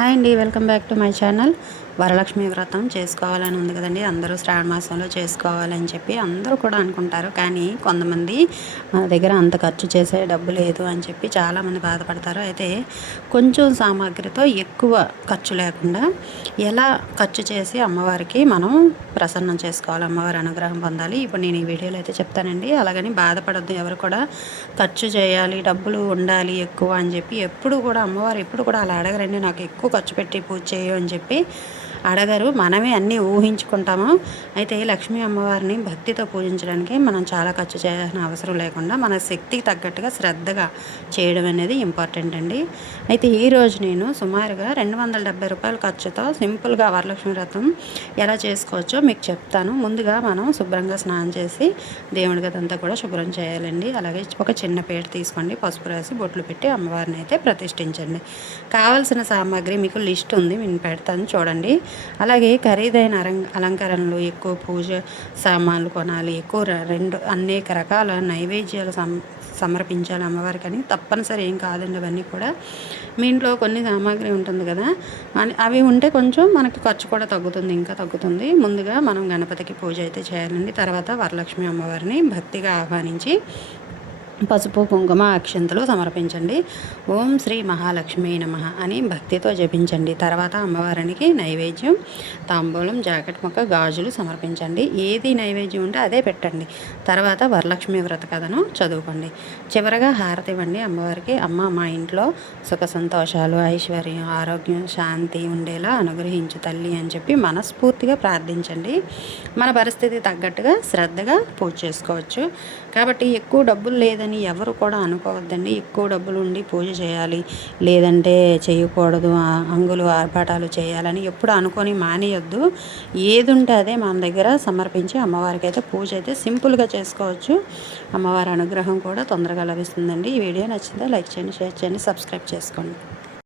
Hi అండి, welcome back to my channel. Varalakshmi వ్రతం చేసుకోవాలని ఉంది కదండి. అందరూ శ్రావణ మాసంలో చేసుకోవాలని చెప్పి అందరూ కూడా అనుకుంటారు. కానీ కొంతమంది మన దగ్గర అంత ఖర్చు చేసే డబ్బు లేదు అని చెప్పి చాలామంది బాధపడతారు. అయితే కొంచెం సామాగ్రితో ఎక్కువ ఖర్చు లేకుండా ఎలా ఖర్చు చేసి అమ్మవారికి మనం ప్రసన్నం చేసుకోవాలి, అమ్మవారి అనుగ్రహం పొందాలి, ఇప్పుడు నేను ఈ వీడియోలో అయితే చెప్తానండి. అలాగని బాధపడద్దు ఎవరు కూడా. ఖర్చు చేయాలి, డబ్బులు ఉండాలి ఎక్కువ అని చెప్పి ఎప్పుడు కూడా అమ్మవారు ఎప్పుడు కూడా అలా అడగరండి. నాకు ఎక్కువ ఖర్చు పెట్టి పూజ చేయు అని చెప్పి అడగరు. మనమే అన్నీ ఊహించుకుంటాము. అయితే లక్ష్మీ అమ్మవారిని భక్తితో పూజించడానికి మనం చాలా ఖర్చు చేయాల్సిన అవసరం లేకుండా మన శక్తికి తగ్గట్టుగా శ్రద్ధగా చేయడం అనేది ఇంపార్టెంట్ అండి. అయితే ఈరోజు నేను సుమారుగా 270 రూపాయల ఖర్చుతో సింపుల్గా వరలక్ష్మి వ్రతం ఎలా చేసుకోవచ్చో మీకు చెప్తాను. ముందుగా మనం శుభ్రంగా స్నానం చేసి దేవుడి గదంతా కూడా శుభ్రం చేయాలండి. అలాగే ఒక చిన్న పీట తీసుకోండి, పసుపు రాసి బొట్లు పెట్టి అమ్మవారిని అయితే ప్రతిష్ఠించండి. కావాల్సిన సామాగ్రి మీకు లిస్ట్ ఉంది, నేను పెడతాను చూడండి. అలాగే ఖరీదైన అలంకరణలు, ఎక్కువ పూజ సామాన్లు కొనాలి, ఎక్కువ అనేక రకాల నైవేద్యాలు సమర్పించాలి అమ్మవారికి అని తప్పనిసరి ఏం కాదండి. అవన్నీ కూడా మీ ఇంట్లో కొన్ని సామాగ్రి ఉంటుంది కదా, అవి ఉంటే కొంచెం మనకి ఖర్చు కూడా తగ్గుతుంది, ఇంకా తగ్గుతుంది. ముందుగా మనం గణపతికి పూజ అయితే చేయాలండి. తర్వాత వరలక్ష్మి అమ్మవారిని భక్తిగా ఆహ్వానించి పసుపు కుంకుమ అక్షంతలు సమర్పించండి. ఓం శ్రీ మహాలక్ష్మీ నమః అని భక్తితో జపించండి. తర్వాత అమ్మవారికి నైవేద్యం తాంబూలం, జాకెట్ ముక్క, గాజులు సమర్పించండి. ఏది నైవేద్యం ఉంటే అదే పెట్టండి. తర్వాత వరలక్ష్మి వ్రత కథను చదువుకోండి. చివరగా హారతి ఇవ్వండి అమ్మవారికి. అమ్మ, మా ఇంట్లో సుఖ సంతోషాలు, ఐశ్వర్యం, ఆరోగ్యం, శాంతి ఉండేలా అనుగ్రహించు తల్లి అని చెప్పి మనస్ఫూర్తిగా ప్రార్థించండి. మన పరిస్థితి తగ్గట్టుగా శ్రద్ధగా పూజ చేసుకోవచ్చు. కాబట్టి ఎక్కువ డబ్బులు లేదని ఎవరు కూడా అనుకోవద్దండి. ఎక్కువ డబ్బులు ఉండి పూజ చేయాలి, లేదంటే చేయకూడదు, అంగులు ఆర్భాటాలు చేయాలని ఎప్పుడు అనుకొని మానేయొద్దు. ఏది ఉంటే అదే మన దగ్గర సమర్పించి అమ్మవారికి అయితే పూజ అయితే సింపుల్గా చేసుకోవచ్చు. అమ్మవారి అనుగ్రహం కూడా తొందరగా లభిస్తుందండి. ఈ వీడియో నచ్చిందా లైక్ చేయండి, షేర్ చేయండి, సబ్స్క్రైబ్ చేసుకోండి.